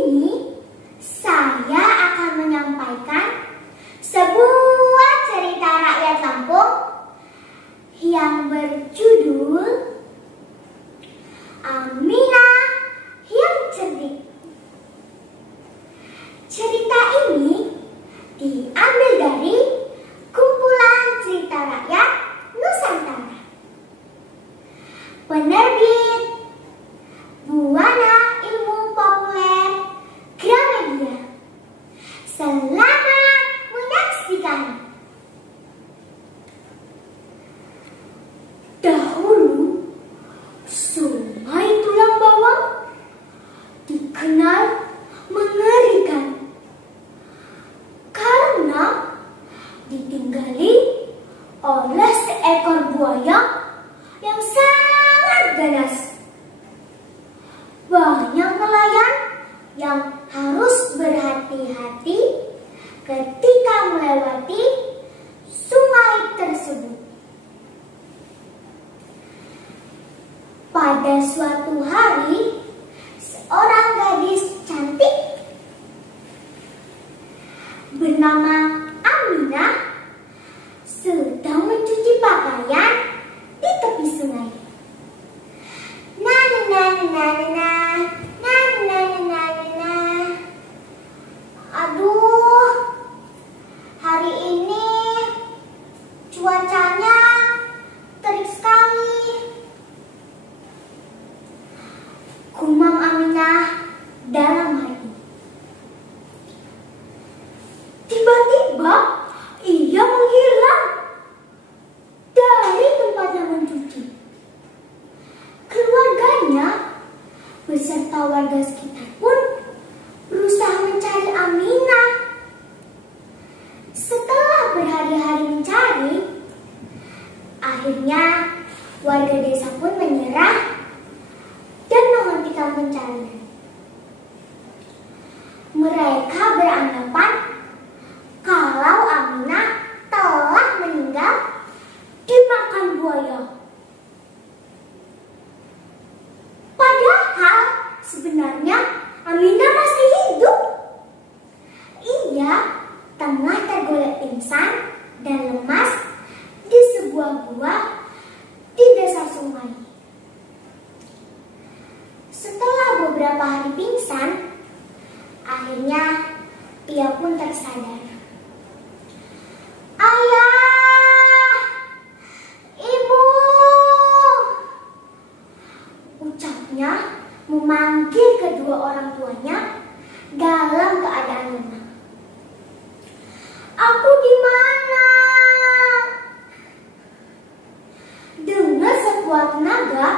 ini saya akan menyampaikan sebuah cerita rakyat Lampung yang berjudul Aminah yang Cerdik. Cerita ini diambil dari kumpulan cerita rakyat Nusantara. Penerbit Buana Ilmu Populer Gramedia. Selamat menyaksikan. Dahulu, Sungai Tulang Bawang dikenal mengerikan karena ditinggali oleh seekor buaya yang sangat ganas. Banyak nelayan yang harus berhati-hati ketika melewati sungai tersebut. Pada suatu hari, seorang gadis cantik bernama Aminah sedang mencuci pakaian di tepi sungai. Aduh, hari ini cuacanya terik sekali. Gumam Aminah dalam hati. Tiba-tiba ia menghilang dari tempatnya mencuci. Keluarganya beserta warga sekitar pun berusaha mencari Aminah. Setelah berhari-hari mencari, akhirnya warga desa pun menyerah dan menghentikan pencarian. Mereka beranggapan kalau Aminah telah meninggal dimakan buaya. Padahal sebenarnya Aminah masih hidup. Ia tengah tergolek pingsan dan lemas di sebuah gua di desa sungai. Setelah beberapa hari pingsan, akhirnya ia pun tersadar. Ayah, ibu, ucapnya memanggil kedua orang tuanya dalam keadaan lemah. Aku di mana? Dengan sekuat tenaga,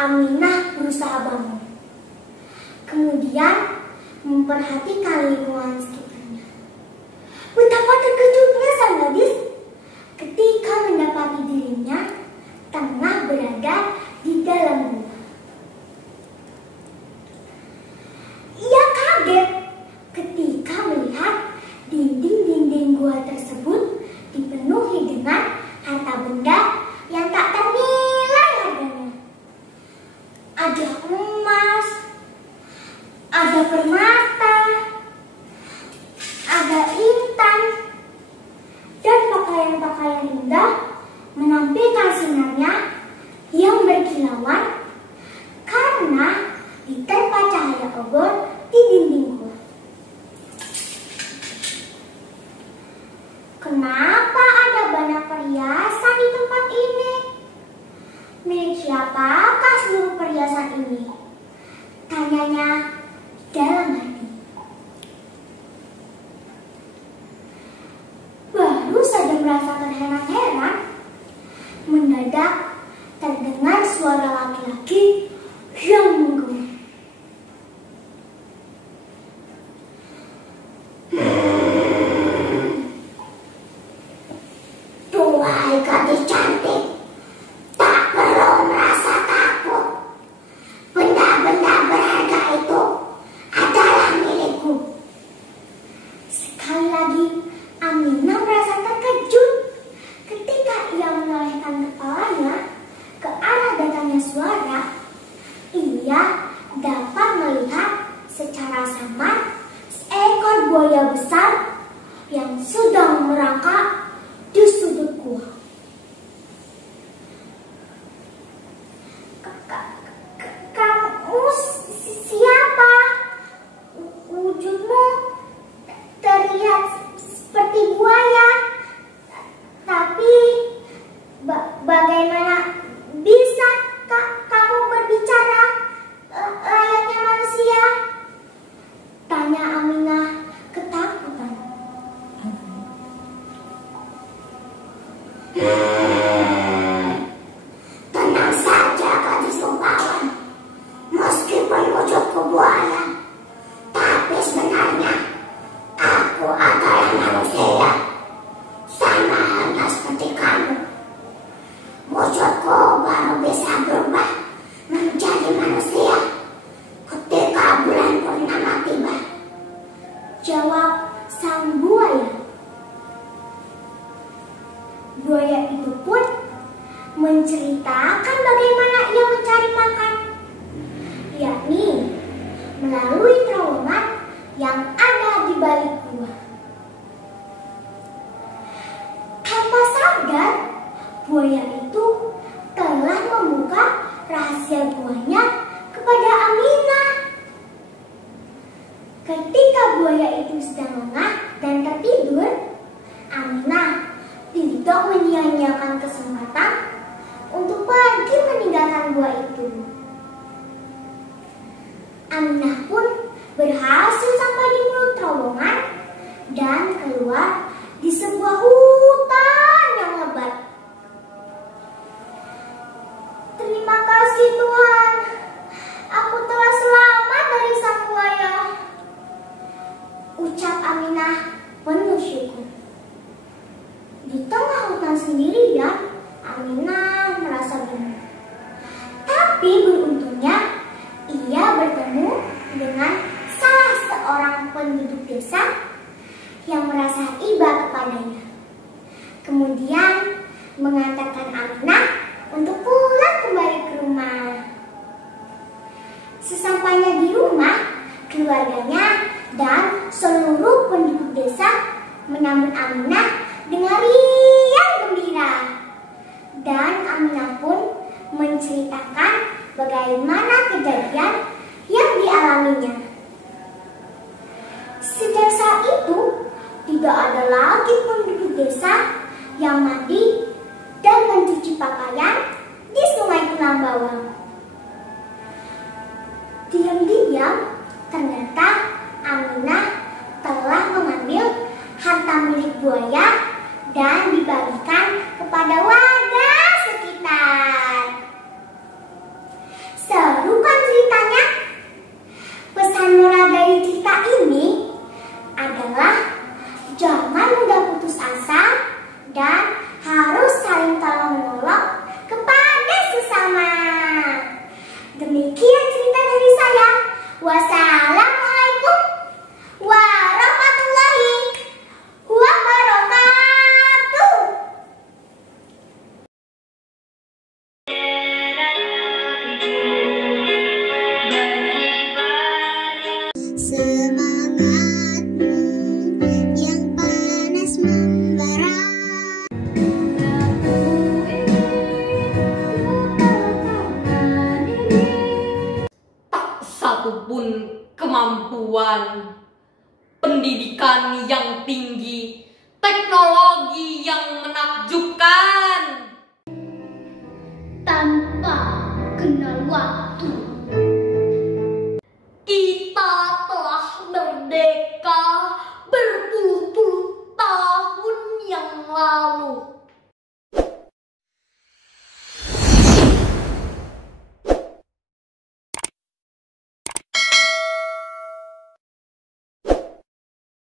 Aminah berusaha bangun. Kemudian memperhatikan lingkungan sekitarnya. Betapa terkejutnya sang gadis ketika mendapati dirinya tengah berada di dalam gua. Ia kaget ketika melihat dinding-dinding gua tersebut dipenuhi dengan harta benda yang tak ternilai harganya. Ada emas, ada permata, ada intan, dan pakaian-pakaian indah menampilkan sinarnya yang berkilauan karena diterpa cahaya obor di dinding gua. Kenapa ada banyak perhiasan di tempat ini? Milik siapakah seluruh perhiasan ini? Tanyanya dalam hati. buaya besar yang sedang merangkak di sudut gua. Kamu siapa? Wujudmu terlihat seperti buaya, tapi bagaimana bisa kamu berbicara layaknya manusia? Tanya Aminah ketakutan. Tenang saja gadis rupawan, meskipun wujudku buaya, tapi sebenarnya aku adalah manusia, sama halnya seperti kamu. Wujudku baru bisa berubah menjadi manusia ketika bulan purnama tiba, jawab sang buaya. Buaya itu pun menceritakan bagaimana ia mencari makan, yakni melalui terowongan yang ada di balik gua. Tanpa sadar, buaya itu telah membuka rahasia guanya kepada Aminah. Ketika buaya itu sedang lengah dan tertidur, Aminah tidak menyia-nyiakan kesempatan untuk pergi meninggalkan gua itu. Aminah pun berhasil sampai di mulut terowongan dan keluar di sebuah hutan yang lebat. Terima kasih Tuhan, aku telah selamat dari sang buaya, ucap Aminah penuh syukur. Di tengah hutan sendirian, Aminah merasa bingung. Tapi beruntungnya ia bertemu dengan salah seorang penduduk desa yang merasa iba kepadanya. Kemudian mengantarkan Aminah untuk pulang kembali ke rumah. Sesampainya di rumah, keluarganya dan seluruh penduduk desa menyambut Aminah dengan riang gembira. Dan Aminah pun menceritakan bagaimana kejadian yang dialaminya. Sejak saat itu, tidak ada lagi penduduk desa yang mandi dan mencuci pakaian di Sungai Tunambawang. Diam-diam, ternyata Aminah telah mengambil harta milik buaya dan dibagikan kepada warga sekitar. Seru kan ceritanya? Pesan moral dari cerita ini adalah jangan mudah putus asa dan harus saling tolong-menolong kepada sesama. Demikian cerita dari saya. Wassalamualaikum warahmatullahi wabarakatuh. Semangatmu yang panas membara. Tak satupun kemampuan, pendidikan yang tinggi, teknologi yang menakjubkan, Tanpa kenal waktu, kita